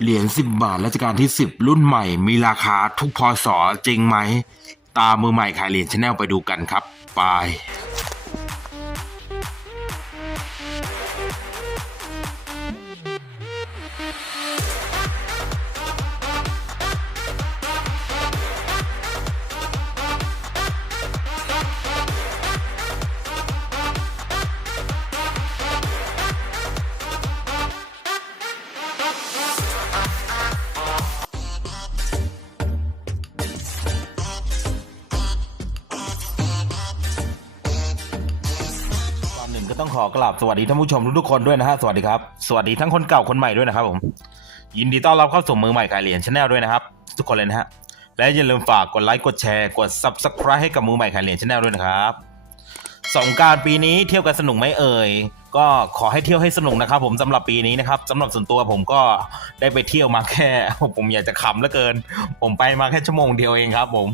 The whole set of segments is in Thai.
เหรียญ10บาทรัชกาลที่10รุ่นใหม่มีราคาทุกพอสจริงไหม ตามมือใหม่ขายเหรียญชาแนลไปดูกันครับ ไป ก็ต้องขอกราบสวัสดีท่านผู้ชมทุกๆคนด้วยนะฮะสวัสดีครับสวัสดีทั้งคนเก่าคนใหม่ด้วยนะครับผมยินดีต้อนรับเข้าสู่มือใหม่ขายเหรียญชาแนลด้วยนะครับ ทุกคนเลยนะฮะและอย่าลืมฝากกดไลค์กดแชร์กด subscribe ให้กับมือใหม่ขายเหรียญชาแนลด้วยนะครับสงการปีนี้เที่ยวกันสนุกไหมเอ่ยก็ขอให้เที่ยวให้สนุกนะครับ ผมสำหรับปีนี้นะครับสำหรับส่วนตัวผมก็ได้ไปเที่ยวมาแค่ ผมอยากจะขำเหลือเกิน ผมไปมาแค่ชั่วโมงเดียวเองครับ ผม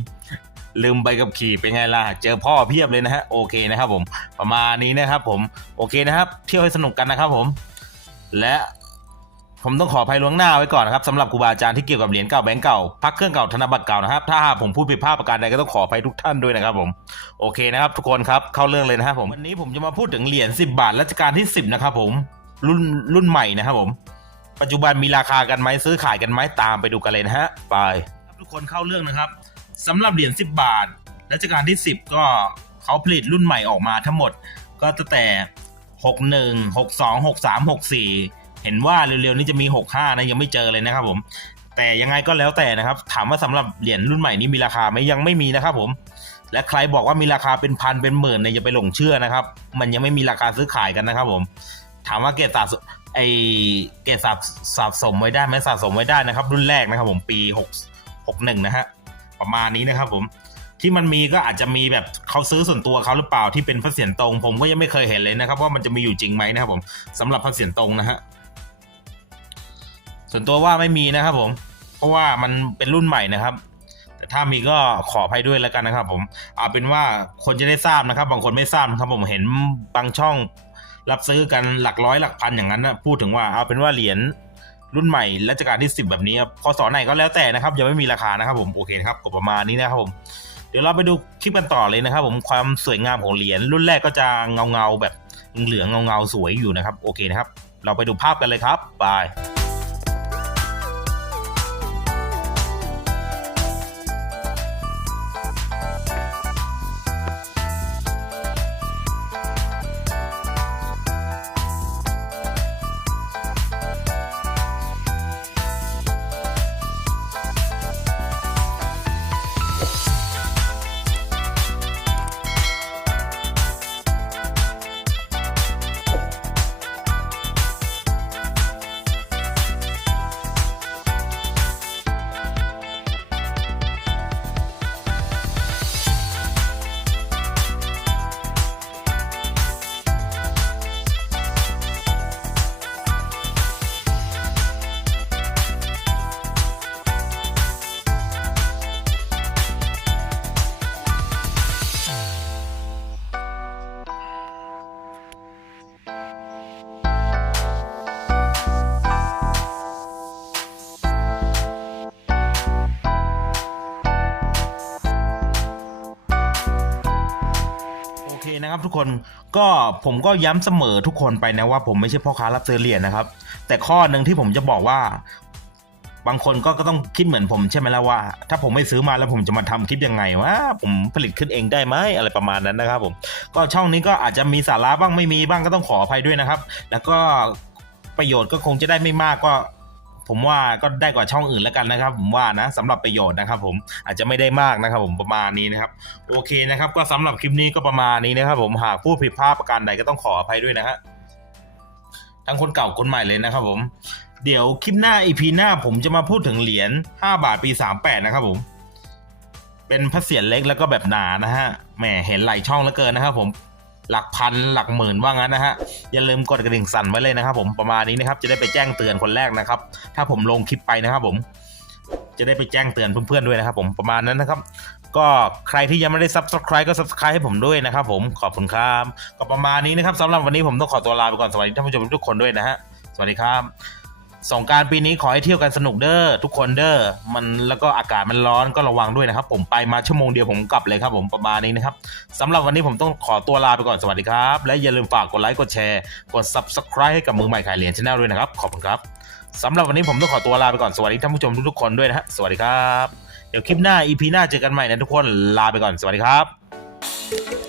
ลืมใบกับขี่เป็นไงล่ะ เจอพ่อเพียบเลยนะฮะ โอเคนะครับผม ประมาณนี้นะครับผม โอเคนะครับ เที่ยวให้สนุกกันนะครับผม และผมต้องขออภัยล่วงหน้าไว้ก่อนนะครับสำหรับครูบาอาจารย์ที่เกี่ยวกับเหรียญเก่าแบงก์เก่าพักเครื่องเก่าธนบัตรเก่านะครับ ถ้าผมพูดผิดพลาดประการใดก็ต้องขออภัยทุกท่านด้วยนะครับผมโอเคนะครับ ทุกคนครับเข้าเรื่องเลยนะครับผมวันนี้ผมจะมาพูดถึงเหรียญ10 บาทรัชกาลที่ 10 นะครับผมรุ่นรุ่นใหม่นะครับผม ปัจจุบันมีราคากันไหมซื้อขายกันไหมตามไปดูกันเลยนะฮะไปทุกคนเข้าเรื่องนะครับ สำหรับเหรียญ10 บาทรัชกาลที่ 10 ก็เขาผลิตรุ่นใหม่ออกมาทั้งหมดก็ตั้งแต่ 61 62 63 64 เห็นว่าเร็วๆนี้จะมี 65 นะยังไม่เจอเลยนะครับผม แต่ยังไงก็แล้วแต่นะครับ ถามว่าสำหรับเหรียญรุ่นใหม่นี้มีราคาไหมยังไม่มีนะครับผม และใครบอกว่ามีราคาเป็นพันเป็นหมื่นเนี่ยอย่าไปหลงเชื่อนะครับ มันยังไม่มีราคาซื้อขายกันนะครับผม ถามว่าเกรดสะสมไอเกรดสะสะสมไว้ได้ไหมสะสมไว้ได้นะครับ รุ่นแรกนะครับผมปี6 61นะฮะ ประมาณนี้นะครับผมที่มันมีก็อาจจะมีแบบเขาซื้อส่วนตัวเขาหรือเปล่าที่เป็นพระเศียรตรง ผมก็ยังไม่เคยเห็นเลยนะครับ ว่ามันจะมีอยู่จริงไหมนะครับผมสำหรับพระเศียรตรงนะฮะส่วนตัวว่าไม่มีนะครับผม เพราะว่ามันเป็นรุ่นใหม่นะครับ แต่ถ้ามีก็ขออภัยด้วยแล้วกันนะครับ ผมเอาเป็นว่าคนจะได้ทราบนะครับ บางคนไม่ทราบนะครับผมเห็นบางช่อง รับซื้อกันหลักร้อยหลักพันอย่างนั้นนะพูดถึงว่าเอาเป็นว่าเหรียญ รุ่นใหม่รัชกาลที่ 10 แบบนี้พศไหนก็แล้วแต่นะครับ ยังไม่มีราคานะครับผมโอเคครับก็ประมาณนี้นะครับผมเดี๋ยวเราไปดูคลิปกันต่อเลยนะครับ ผมความสวยงามของเหรียญรุ่นแรกก็จะเงาเงาแบบเหลืองเงาเงาสวยอยู่นะครับ โอเคนะครับ เราไปดูภาพกันเลยครับบาย นะครับทุกคนก็ผมก็ย้ำเสมอทุกคนไปนะว่าผมไม่ใช่พ่อค้ารับซื้อเหรียญนะครับ แต่ข้อหนึ่งที่ผมจะบอกว่า บางคนก็ก็ต้องคิดเหมือนผมใช่ไหมล่ะว่า ถ้าผมไม่ซื้อมาแล้วผมจะมาทำคลิปยังไงวะผมผลิตขึ้นเองได้ไหมอะไรประมาณนั้นนะครับผมก็ช่องนี้ก็อาจจะมีสาระบ้างไม่มีบ้างก็ต้องขออภัยด้วยนะครับ แล้วก็ประโยชน์ก็คงจะได้ไม่มากก็ ผมว่าก็ได้กว่าช่องอื่นแล้วกันนะครับ ผมว่านะสำหรับประโยชน์นะครับ ผมอาจจะไม่ได้มากนะครับ ผมประมาณนี้นะครับ โอเคนะครับ ก็สำหรับคลิปนี้ก็ประมาณนี้นะครับ ผมหากผู้ผิดพลาดประการใดก็ต้องขออภัยด้วยนะฮะทั้งคนเก่าคนใหม่เลยนะครับ ผมเดี๋ยวคลิปหน้าอีพีหน้าผมจะมาพูดถึงเหรียญ5บาทปี 38 นะครับผม เป็นพระเศียรเล็กแล้วก็แบบหนานะฮะแหมเห็นหลายช่องเหลือเกินนะครับผม หลักพันหลักหมื่นว่างั้นนะฮะอย่าลืมกดกระดิ่งสั่นไว้เลยนะครับ ผมประมาณนี้นะครับจะได้ไปแจ้งเตือนคนแรกนะครับ ถ้าผมลงคลิปไปนะครับผม จะได้ไปแจ้งเตือนเพื่อนๆด้วยนะครับ ผมประมาณนั้นนะครับ ก็ใครที่ยังไม่ได้ subscribe ก็ subscribe ให้ผมด้วยนะครับ ผมขอบคุณครับก็ประมาณนี้นะครับสำหรับวันนี้ผมต้องขอตัวลาไปก่อนสวัสดีท่านผู้ชมทุกคนด้วยนะฮะสวัสดีครับ สงการปีนี้ขอให้เที่ยวกันสนุกเด้อทุกคนเด้อมันแล้วก็อากาศมันร้อนก็ระวังด้วยนะครับ ผมไปมาชั่วโมงเดียวผมกลับเลยครับ ผมประมาณนี้นะครับสำหรับวันนี้ผมต้องขอตัวลาไปก่อนสวัสดีครับ และอย่าลืมฝากกดไลค์กดแชร์กด subscribe ให้กับมือใหม่ขายเหรียญชาแนลด้วยนะครับ ขอบคุณครับสำหรับวันนี้ผมต้องขอตัวลาไปก่อนสวัสดีท่านผู้ชมทุกๆคนด้วยนะฮะสวัสดีครับ เดี๋ยวคลิปหน้า EP หน้าเจอกันใหม่นะทุกคนลาไปก่อนสวัสดีครับ